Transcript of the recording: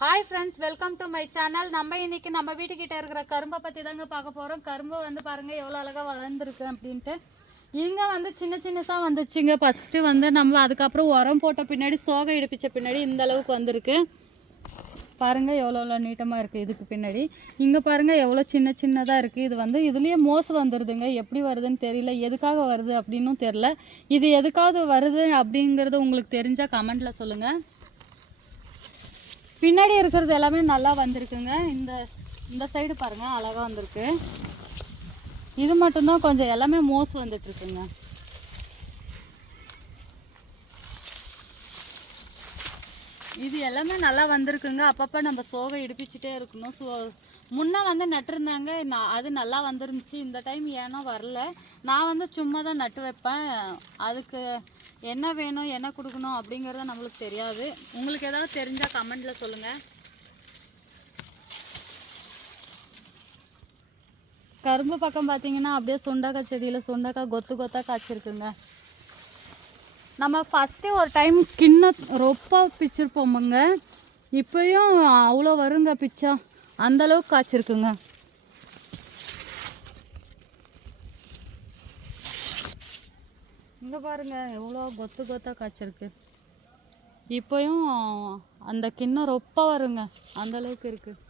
Hi friends, welcome to my channel. நம்ம இன்னைக்கு நம்ம வீட்டுக்கிட்ட இருக்கிற கரும்பை பற்றி தாங்க பார்க்க போகிறோம். கரும்பு வந்து பாருங்கள் எவ்வளோ அழகாக வளர்ந்துருக்கு அப்படின்ட்டு. இங்கே வந்து சின்ன சின்னதாக வந்துச்சுங்க. ஃபஸ்ட்டு வந்து நம்ம அதுக்கப்புறம் உரம் போட்ட பின்னாடி சோகை இடிப்பிச்ச பின்னாடி இந்த அளவுக்கு வந்திருக்கு. பாருங்கள் எவ்வளோ நீட்டமாக இருக்குது. இதுக்கு பின்னாடி இங்கே பாருங்கள் எவ்வளோ சின்ன சின்னதாக இருக்குது. இது வந்து இதுலேயே மோசு வந்துடுதுங்க. எப்படி வருதுன்னு தெரியல, எதுக்காக வருது அப்படின்னும் தெரில. இது எதுக்காவது வருது அப்படிங்கிறது உங்களுக்கு தெரிஞ்சால் கமெண்டில் சொல்லுங்கள். பின்னாடி இருக்கிறது எல்லாமே நல்லா வந்திருக்குங்க. இந்த சைடு பாருங்கள் அழகாக வந்திருக்கு. இது மட்டும்தான் கொஞ்சம் எல்லாமே மோசு வந்துட்டுருக்குங்க. இது எல்லாமே நல்லா வந்திருக்குங்க. அப்பப்போ நம்ம சோகை இடிப்பிச்சுட்டே இருக்கணும். முன்னே வந்து நட்டுருந்தாங்க, அது நல்லா வந்துருந்துச்சு. இந்த டைம் ஏன்னா வரல. நான் வந்து சும்மா தான் நட்டு வைப்பேன். அதுக்கு என்ன வேணும் என்ன கொடுக்கணும் அப்படிங்கிறத நம்மளுக்கு தெரியாது. உங்களுக்கு ஏதாவது தெரிஞ்சால் கமெண்டில் சொல்லுங்கள். கரும்பு பக்கம் பார்த்தீங்கன்னா அப்படியே சுண்டக்காய் செடியில் சுண்டக்காய் கொத்து கொத்தாக காய்ச்சிருக்குங்க. நம்ம ஃபஸ்ட்டு ஒரு டைம் ரொம்ப பிச்சிருப்போமுங்க. இப்போயும் அவ்வளோ வருங்க பிச்சா, அந்தளவுக்கு காய்ச்சிருக்குங்க. இங்கே பாருங்கள் எவ்வளோ கொத்து கொத்தாக காய்ச்சிருக்கு. இப்போயும் அந்த கிண்ணம் ரொம்ப வருங்க, அந்தளவுக்கு இருக்குது.